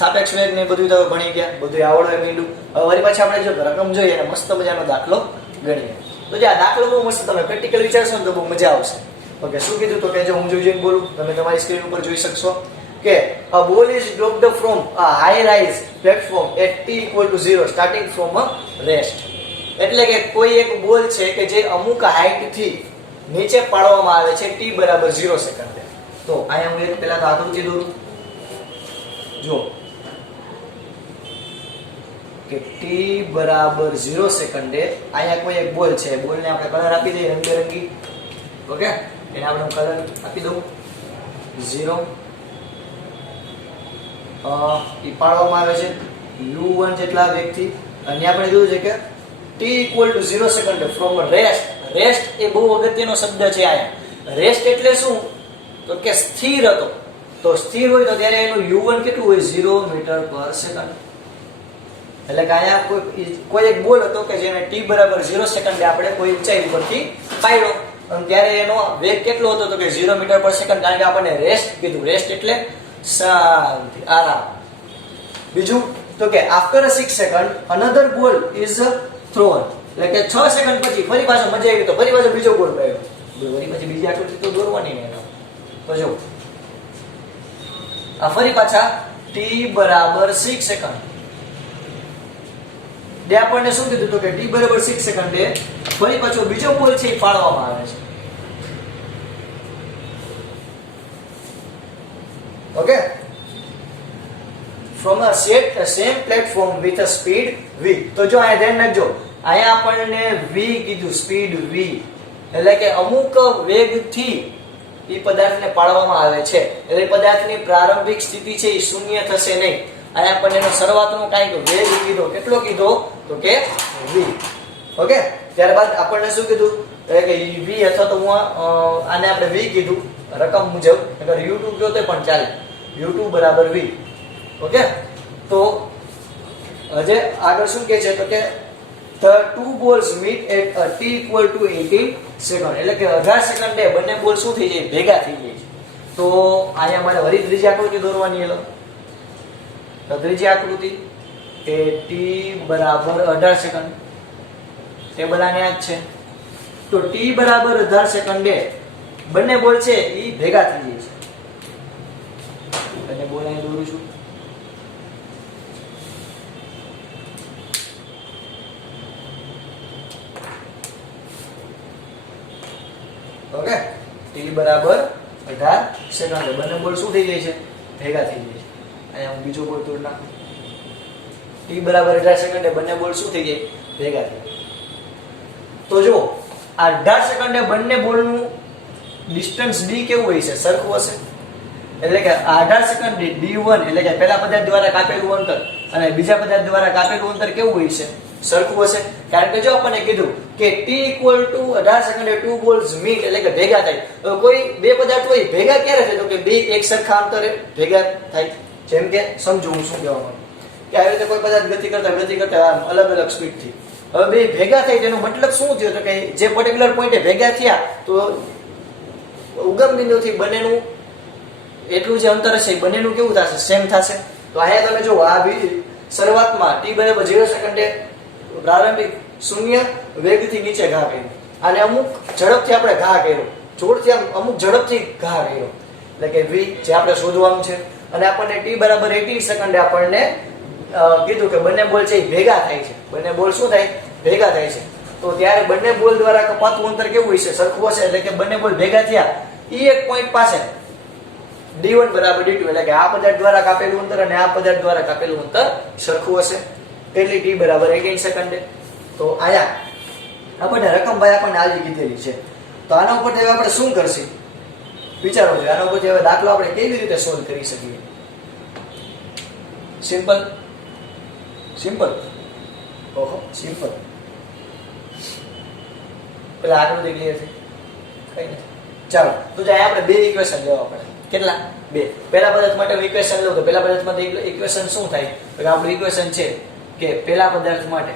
સાપેક્ષ વેગ ને બધું તો ભણી ગયા, બધું આવડે મીંડું. હવે વળી પાછી આપણે જો રકમ જોઈએ અને મસ્ત મજાનો દાખલો ગણીએ. તો જે આ દાખલો બહુ મસ્ત, તમે પ્રેક્ટિકલ વિચારશો ને તો બહુ મજા આવશે. ઓકે, શું કીધું તો કે જો હું જોઈને બોલું, તમે તમારી સ્ક્રીન ઉપર જોઈ શકશો કે a ball is dropped from a high rise platform at t = 0 starting from a rest. એટલે કે કોઈ એક બોલ છે કે જે અમુક હાઈટ થી નીચે પાડવામાં આવે છે t = 0 સેકન્ડે. તો અહીંયા હું એક પહેલા તો આકૃતિ દોરું. જો કે t = 0 સેકન્ડે અહીંયા કોઈ એક બોલ છે, બોલને આપણે કલર આપી દઈએ રંગબેરંગી. ઓકે, એને આપણે કલર આપી દઉં 0. ઈ પાડવામાં આવે છે u1 જેટલા વેગથી. અને આપણે કીધું છે કે t = 0 second from rest. Rest એ બહુ અગત્યનો શબ્દ છે. આયા રેસ્ટ એટલે શું તો કે સ્થિર હતો. તો સ્થિર હોય તો ત્યારે એનું u1 કેટલું હોય 0 મીટર પર સેકન્ડ. એટલે કે આયા કોઈ એક બોલ હતો કે જેને t = 0 સેકન્ડે આપણે કોઈ ઊંચાઈ ઉપરથી પાડ્યો અને ત્યારે એનો વેગ કેટલો હતો તો કે 0 મીટર પર સેકન્ડ. કારણ કે આપણને રેસ્ટ કીધું. રેસ્ટ એટલે શાંતિ, આરામ. બીજું તો કે after 6 second another ball is thrown. એટલે કે 6 સેકન્ડ પછી ફરી પાછો મજા આવી તો ફરી પાછો બીજો બોલ પાડ્યો. ફરી પછી બીજી આકૃતિ તો દોરવાની ને એનો. તો જો આ ફરી પાછા t = 6 સેકન્ડ દે આપણને શું કીધું તો કે t = 6 સેકન્ડે ફરી પાછો બીજો બોલ છે એ પાડવામાં આવે છે. Okay, from a same platform with a speed v. તો જો અહીંયા ધ્યાન રાખજો, અહીંયા આપણને v કીધું, સ્પીડ v. એટલે કે અમુક વેગથી એ પદાર્થને પાડવામાં આવે છે. એટલે પદાર્થની પ્રારંભિક સ્થિતિ છે એ શૂન્ય થશે નહીં. અહીંયા આપણને એનો શરૂઆતનો કાંઈક વેગ કીધો. કેટલો કીધો તો કે v. ઓકે, ત્યારબાદ આપણને શું કીધું કે v અથવા તો હું આને આપણે v કીધું રકમ મુજબ. અગર u2 કયો તો પણ ચાલે, u2 = v. ઓકે, તો હજે આગળ શું કહે છે તો કે the two balls meet at a t = 18 second. એટલે કે 18 સેકન્ડે બંને બોલ શું થઈ જાય ભેગા થઈ જાય છે. તો અહીંયા મારે વળી ત્રીજી આકૃતિ દોરવાની હતો. તો ત્રીજી આકૃતિ કે t = 18 સેકન્ડ ટેબલ આને આ જ છે. તો t = 18 સેકન્ડે બંને બોલ છે એ ભેગા થઈ જાય છે. અને બોલ અહીં દોરું છું. ઓકે, t = 18 સેકન્ડે બંને બોલ શું થઈ જાય છે ભેગા થઈ જાય છે. અહીંયા હું બીજો બોલ તોડ નાખું. t = 18 સેકન્ડે બંને બોલ શું થઈ જાય ભેગા થઈ જાય. તો જો આ 18 સેકન્ડે બંને બોલનું ડિસ્ટન્સ d કેવું હોય છે સરખું હશે. એટલે કે 18 સેકન્ડ d1 એટલે કે પહેલા પદાર્થ દ્વારા કાપેલું અંતર અને બીજા પદાર્થ દ્વારા કાપેલું અંતર કેવું હોય છે સરખું હશે. કારણ કે જો આપણને કીધું કે t = 18 સેકન્ડે two balls meet એટલે કે ભેગા થાય. તો કોઈ બે પદાર્થ હોય ભેગા ક્યારે થાય તો કે બે એક સરખા અંતરે ભેગા થાય. જેમ કે સમજો હું શું કહેવા માંગુ કે આવી રીતે કોઈ પદાર્થ ગતિ કરતા અલગ અલગ સ્પીડથી હવે બે ભેગા થાય તેનો મતલબ શું થયો તો કે જે પર્ટિક્યુલર પોઈન્ટે ભેગા થયા તો ઉગમ બિંદુથી બંનેનું એટલું જે અંતર હશે બંનેનું કેવું થશે સેમ થશે. તો અહીંયા તમે જો આ શરૂઆતમાં t = 0 સેકન્ડે પ્રારંભિક શૂન્ય વેગથી નીચે ઘા કર્યો અને અમુક ઝડપથી આપણે ઘા કર્યો, જોરથી અમુક ઝડપથી ઘા કર્યો એટલે કે v જે આપણે શોધવાનું છે. અને આપણને t = 18 સેકન્ડે આપણને કીધું કે બંને બોલ છે એ ભેગા થાય છે. બંને બોલ શું થાય ભેગા થાય છે. તો ત્યારે બંને બોલ દ્વારા કપાતું અંતર કેવું હશે સરખું હશે. એટલે કે બંને બોલ ભેગા થયા એ એક પોઈન્ટ પાસે d1 = d2 એટલે કે આ પદાર્થ દ્વારા કાપેલું અંતર અને આ પદાર્થ દ્વારા કાપેલું અંતર સરખું હશે. કેટલી t = 18 સેકન્ડે. તો આયા આપણે રકમ ભાઈ આપણને આવી કીધેલી છે. તો આના ઉપરથી આપણે શું કરશું વિચારો છો. આના ઉપરથી હવે દાખલો આપણે કેવી રીતે સોલ્વ કરી શકીએ. સિમ્પલ. ઓહો સિમ્પલ. પેલા આકૃતિ ક્લિયર છે કઈ નથી. ચાલો તો જાય આપણે બે ઇક્વેશન લેવા પડે. કેટલા? બે. પહેલા પદાર્થ માટે હું ઇક્વેશન લઉં તો પહેલા પદાર્થ માટે ઇક્વેશન શું થાય તો આપણું ઇક્વેશન છે કે પહેલા પદાર્થ માટે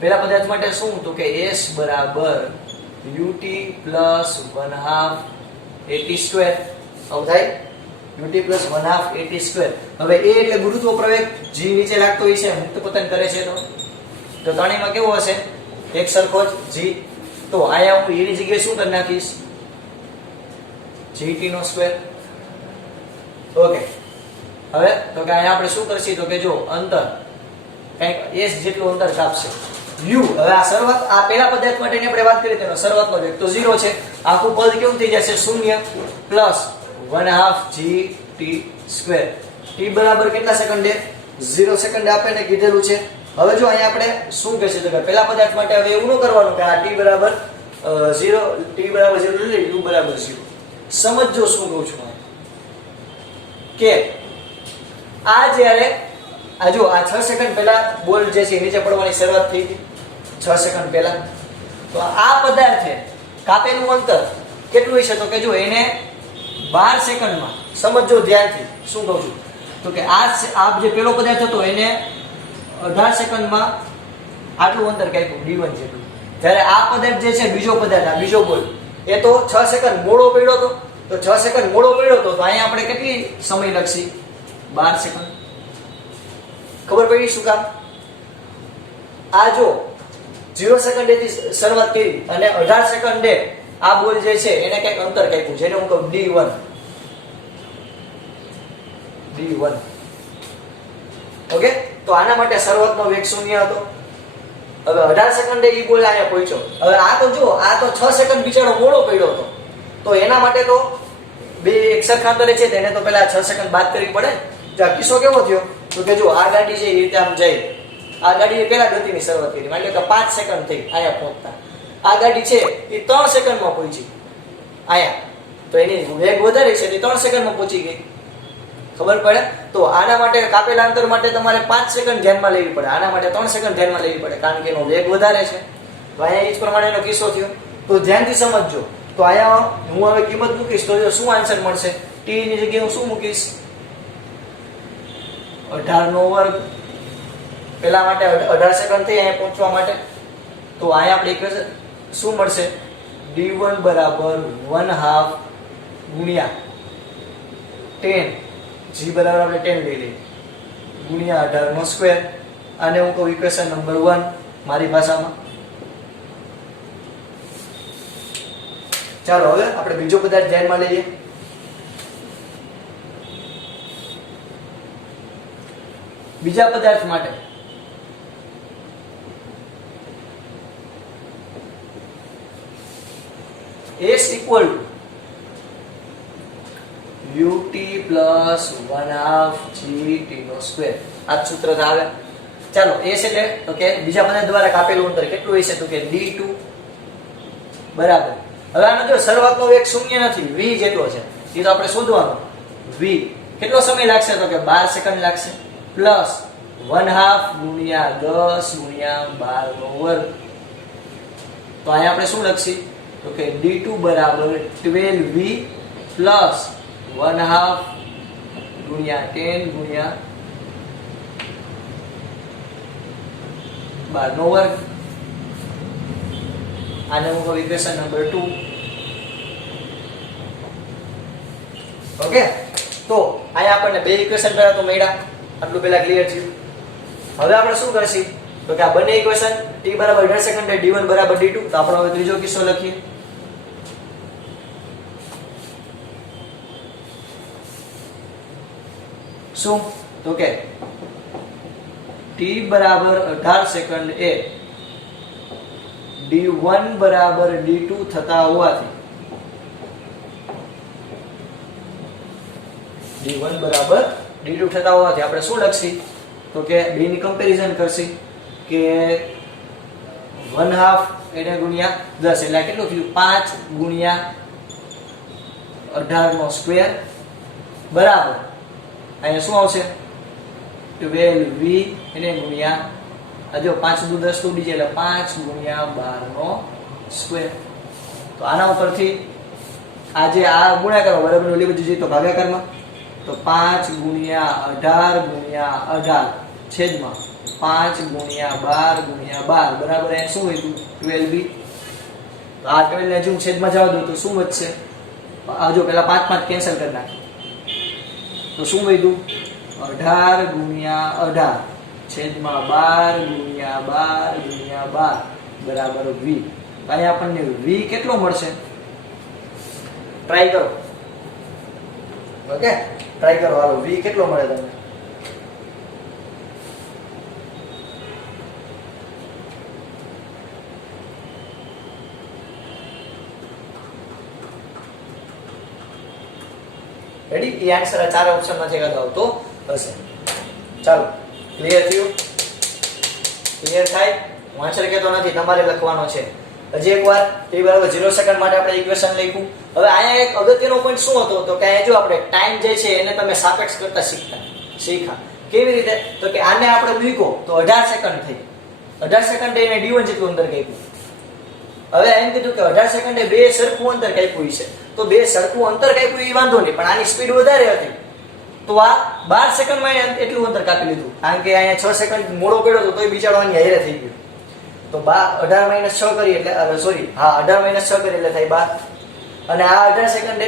પેલા પદાર્થ માટે શું તો કે s બરાબર ut પ્લસ 1/2 at સ્ક્વેર આવું થાય ut પ્લસ 1/2 at સ્ક્વેર. હવે a એટલે ગુરુત્વ પ્રવેગ g નીચે લાગતો હોય છે મુક્ત પતન કરે છે તો ત્રણેયમાં કેવો હશે એક સરખો જ g. તો આયા હું a ની જગ્યાએ શું કરી નાખીશ gt નો સ્ક્વેર. ઓકે હવે તો કે અહીંયા આપણે શું કરશી તો કે જો અંતર કંઈક s જેટલું અંતર કાપશે u. હવે આ શરૂઆત આ પહેલા પદાર્થ માટેની આપણે વાત કરી તેનો શરૂઆતનો વેગ તો 0 છે. આખું પદ કેવું થઈ જશે 0 પ્લસ 1/2 gt સ્ક્વેર. t બરાબર કેટલા સેકન્ડે 0 સેકન્ડે આપણને કીધેલું છે. હવે જો અહીંયા આપણે શું કહેશે તો કે પહેલા પદાર્થ માટે હવે એવું ન કરવાનું કે આ t બરાબર 0 t બરાબર 0 એટલે u બરાબર 0. સમજો શું કહું છું કે આ જ્યારે આ જો આ 6 સેકન્ડ પહેલા બોલ જે છે નીચે પડવાની શરૂઆત થઈ હતી 6 સેકન્ડ પહેલા. તો આ પદાર્થે કાપેલું અંતર કેટલું હશે તો કે જો એને 12 સેકન્ડમાં સમજો ધ્યાનથી શું કહું છું તો કે આ જે પેલો પદાર્થ હતો એને 18 સેકન્ડમાં આટલું અંતર કાપ્યું d1 જેટલું. જ્યારે આ પદાર્થ જે છે બીજો પદાર્થ આ બીજો બોલ એ તો 6 સેકન્ડ મોડો પડ્યો હતો. તો 6 સેકન્ડ મોડો પડ્યો હતો તો અહીંયા આપણે કેટલી સમય લાગશે 12 સેકન્ડ. ખબર પડી શું કામ આ જો 0 સેકન્ડેથી શરૂઆત કરી અને 18 સેકન્ડે આ બોલ જે છે એને કંઈક અંતર કાપ્યું જેને હું કહું d1. ઓકે તો આના માટે શરૂઆતનો વેગ 0 હતો. હવે 18 સેકન્ડે ઈ બોલ અહીંયા પહોંચ્યો. હવે આ તો જો આ તો 6 સેકન્ડ બિચારો મોડો પડ્યો હતો તો એના માટે તો બે એક સરખા અંતરે છે તેને તો પહેલા 6 સેકન્ડ બાદ કરવી પડે. જો આ કિસ્સો કેવો થયો તો કે જો આ ગાડી છે એ રીતે આમ જાય આ ગાડીએ પહેલા ગતિની શરૂઆત કરી માની લો કે 5 સેકન્ડ થઈ અહીંયા પહોંચતા. આ ગાડી છે એ 3 સેકન્ડમાં પહોંચી અહીંયા તો એની વેગ વધારે છે એ 3 સેકન્ડમાં પહોંચી ગઈ. ખબર પડે તો આના માટે કાપેલા અંતર માટે તમારે 5 સેકન્ડ ધ્યાનમાં લેવી પડે આના માટે 3 સેકન્ડ ધ્યાનમાં લેવી પડે કારણ કે એનો વેગ વધારે છે. તો અહીંયા એ જ પ્રમાણેનો કિસ્સો થયો. તો ધ્યાનથી સમજજો. તો અહીંયા હું હવે કિંમત મૂકીશ તો શું આન્સર મળશે t ની જગ્યાએ હું શું મૂકીશ 18 નો વર્ગ. પેલા માટે 18 સેકન્ડ થઈ અહીંયા પહોંચવા માટે તો અહીંયા આપણે ઇક્વેશન શું મળશે d1 બરાબર 1/2 ગુણ્યા 10 g બરાબર આપણે 10 લઈ લઈએ ગુણ્યા 18 નો સ્ક્વેર. આને હું કહું ઇક્વેશન નંબર 1 મારી ભાષામાં. ચાલો હવે આપણે બીજો પદાર્થ ધ્યાનમાં લઈએ. બીજા પદાર્થ માટે s equal to ut plus 1/2 gt no square. આ સૂત્ર આવે. ચાલો s એટલે તો કે બીજા પદાર્થ દ્વારા કાપેલું અંતર કેટલું હશે તો કે d2 બરાબર. હવે આનો જો શરૂઆતનો વેગ 0 નથી v જેટલો છે એ તો આપણે શોધવાનો. v કેટલો સમય લાગશે તો કે 12 સેકન્ડ લાગશે પ્લસ 1/2 ગુણ્યા 10 ગુણ્યા 12 નો વર્ગ. તો અહીંયા આપણે શું લખશી તો કે d2 બરાબર 12v પ્લસ 1/2 ગુણ્યા 10 ગુણ્યા 12 નો વર્ગ. આને હું કહું ઇક્વેશન નંબર 2. ઓકે તો અહીંયા આપણને બે ઇક્વેશન પહેલા તો મળ્યા આટલું પહેલા ક્લિયર થયું. હવે આપણે શું કરશી તો કે આ બંને ઇક્વેશન t બરાબર 18 સેકન્ડે d1 બરાબર d2. તો આપણે હવે ત્રીજો કિસ્સો લખીએ. શું તો કે t બરાબર 18 સેકન્ડ એ d1 બરાબર d2 થતા હોવાથી d1 બરાબર d2 થતા હોવાથી આપણે શું લખશી તો કે બે ની કમ્પેરીઝન કરશી કે 1/2 એને ગુણ્યા 10 એટલે કેટલું થયું 5 ગુણ્યા 18 નો સ્ક્વેર બરાબર અહીંયા શું આવશે 12v એને ગુણ્યા જો 5 દુ 10 ઉડી જાય એટલે 5 ગુણ્યા 12 નો સ્ક્વેર. તો આના ઉપરથી આ જે આ ગુણાકાર બરાબર ઓલી બાજુ જઈએ તો ભાગાકારમાં તો 5 ગુણ્યા 18 ગુણ્યા 18 છેદમાં 5 ગુણ્યા 12 ગુણ્યા 12 બરાબર અહીંયા શું વધ્યું 12b. આ 12 ને જો છેદમાં જવા દો તો શું વધશે? આ જો પેલા 5 5 કેન્સલ કરી નાખો તો શું વધ્યું 18 ગુણ્યા 18 છેદમાં 12 ગુણ્યા 12 ગુણ્યા 12 બરાબર v. અહીંયા આપણને v કેટલો મળશે? ટ્રાય કરો. ઓકે ટ્રાય કરો. હાલો v કેટલો મળે તમને? રેડી? એ આન્સર આ ચાર ઓપ્શન માંથી એકાદો આવતો હશે. ચાલો ક્લિયર થયું? ક્લિયર થાય? હું આન્સર કહેતો નથી, તમારે લખવાનો છે. હજી એકવાર t બરાબર 0 સેકન્ડ માટે આપણે ઇક્વેશન લખ્યું. હવે અહીંયા એક અગત્યનો પોઈન્ટ શું હતો તો કે અહીંયા જો આપણે ટાઈમ જે છે એને તમે સાપેક્ષ કરતા શીખા. કેવી રીતે? તો કે આને આપણે મૂક્યો તો 18 સેકન્ડ થઈ. 18 સેકન્ડે એને d1 જેટલું અંતર કાપ્યું. હવે એમ કીધું કે 18 સેકન્ડે બે સરખું અંતર કાપ્યું છે. તો બે સરખું અંતર કાપ્યું એ વાંધો નહીં, પણ આની સ્પીડ વધારે હતી તો આ 12 સેકન્ડમાં એટલું અંતર કાપી લીધું. કારણ કે અહીંયા 6 સેકન્ડ મોડો પડ્યો તો તોય બિચારો આની હારે થઈ ગયો. તો 18 - 6 કરી એટલે સોરી હા 18 - 6 કરી એટલે થાય 12. અને આ 18 સેકન્ડે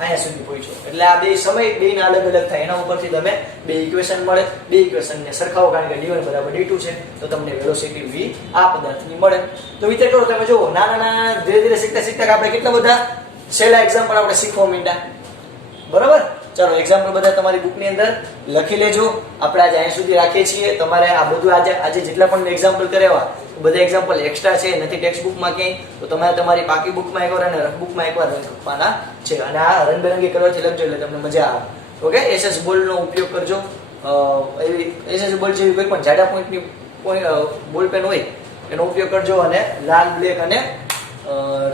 અહીંયા સુધી પહોંચ્યો. એટલે આ બે સમય બેના અલગ અલગ થાય. એના ઉપરથી તમે બે ઇક્વેશન મળે. બે ઇક્વેશનને સરખાવો, કારણ કે d1 બરાબર d2 છે તો તમને વેલોસિટી v આ પદાર્થની મળે. તો વિચાર કરો, તમે જુઓ નાના ધીરે ધીરે શીખતા શીખતા આપણે કેટલા બધા છેલ્લા એક્ઝામ્પલ આપણે શીખવા માંડ્યા. બરાબર? ચાલો એક્ઝામ્પલ બધા તમારી બુકની અંદર લખી લેજો. આપણે આજે અહીં સુધી રાખીએ છીએ. તમારે આ બધું આજે જેટલા પણ એક્ઝામ્પલ કરાવ્યા બધા એક્ઝામ્પલ એક્સ્ટ્રા છે, નથી ટેક્સ્ટ બુકમાં ક્યાંય. તો તમારે તમારી પાકી બુકમાં એકવાર અને રફ બુકમાં એકવાર લખવાના છે. અને આ રંગબેરંગી કલરથી લખજો એટલે તમને મજા આવે. ઓકે? SS બોલ્ડનો ઉપયોગ કરજો. એવી SS બોલ્ડ જેવી કોઈ પણ જાડા પોઈન્ટની બોલ પેન હોય એનો ઉપયોગ કરજો. અને લાલ, બ્લેક અને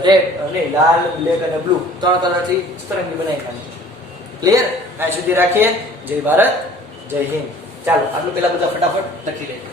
રેડ અને લાલ, બ્લેક અને બ્લુ 3 કલરથી સતરંગી બનાવી નાખજો. ક્લિયર? અહીં સુધી રાખીએ. જય ભારત, જય હિન્દ. ચાલો આટલું પેલા બધા ફટાફટ લખી લેજો.